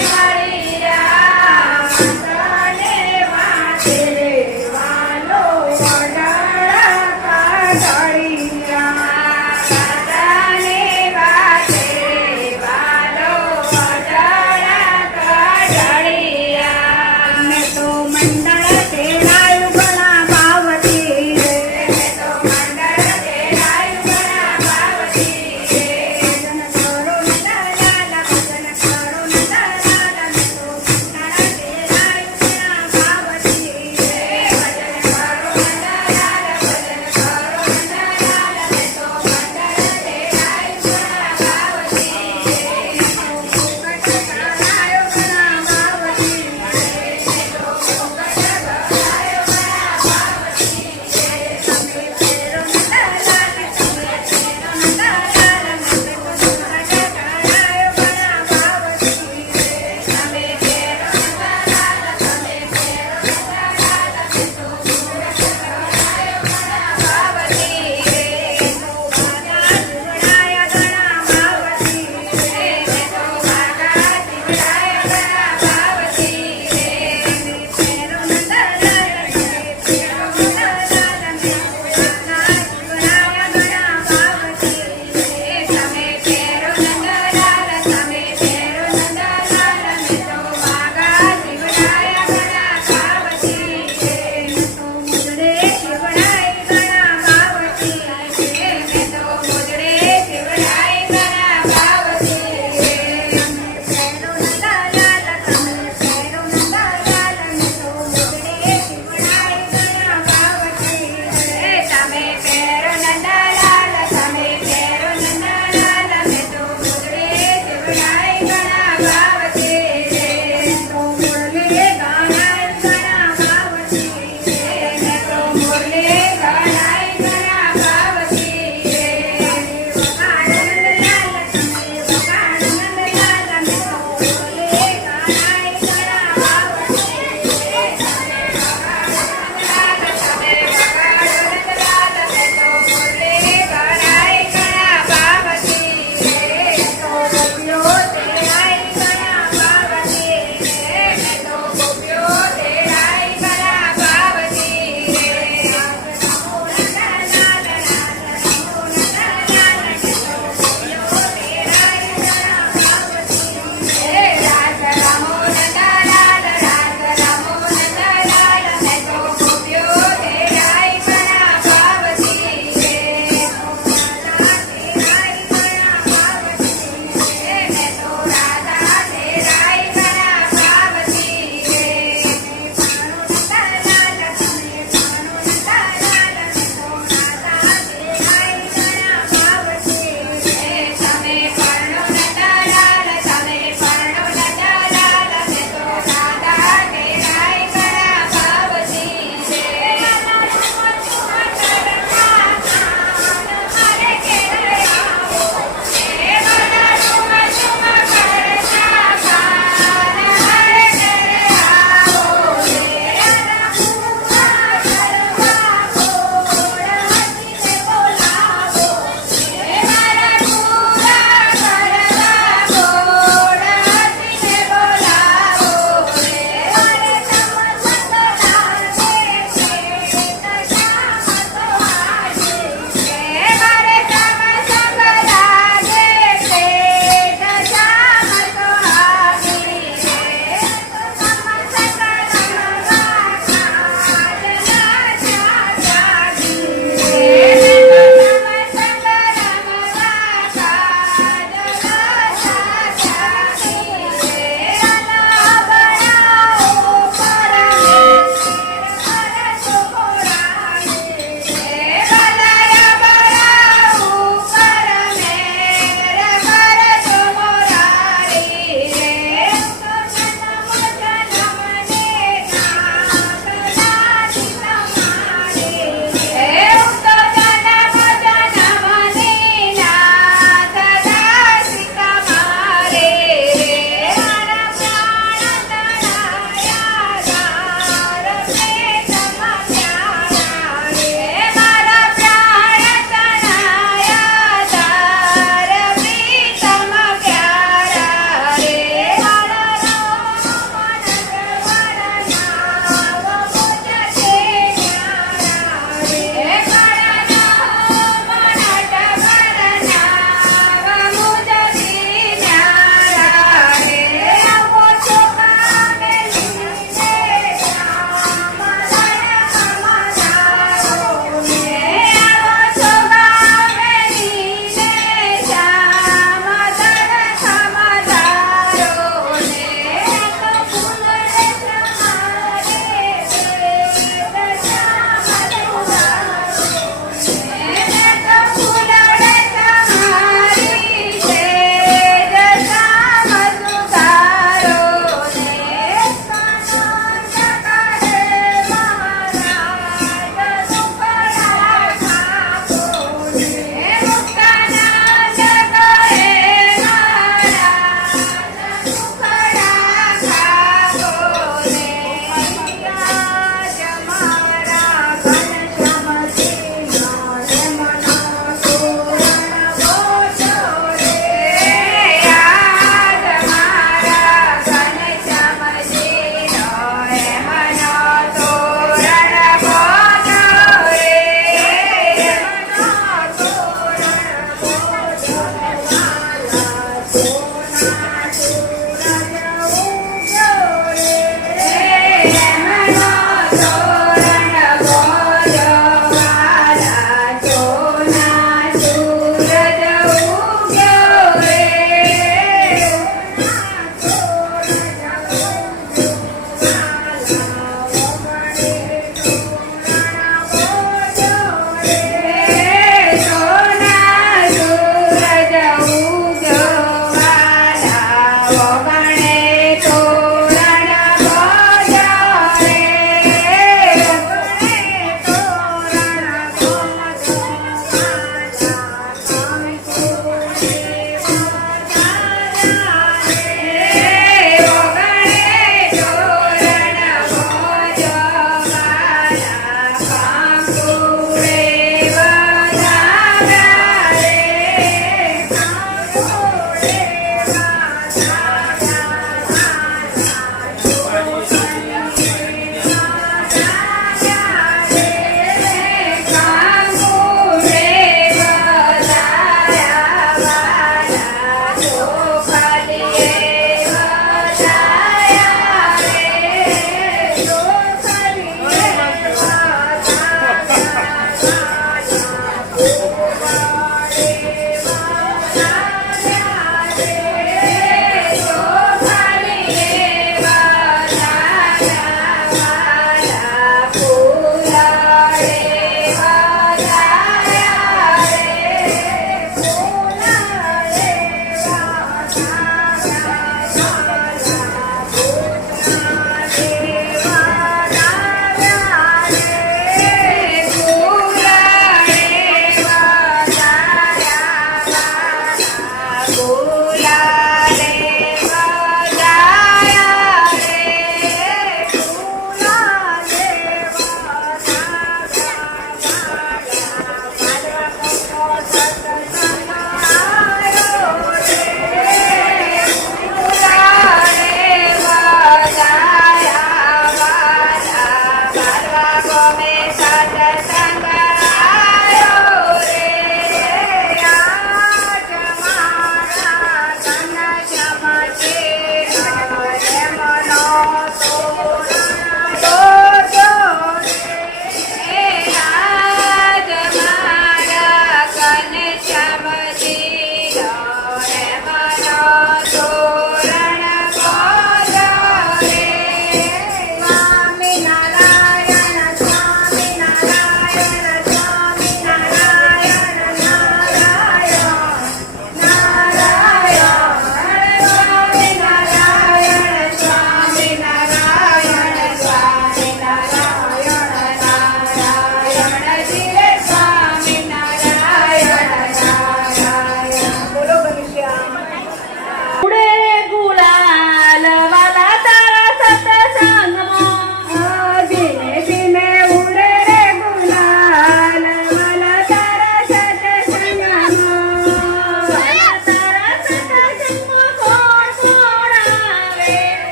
Oh,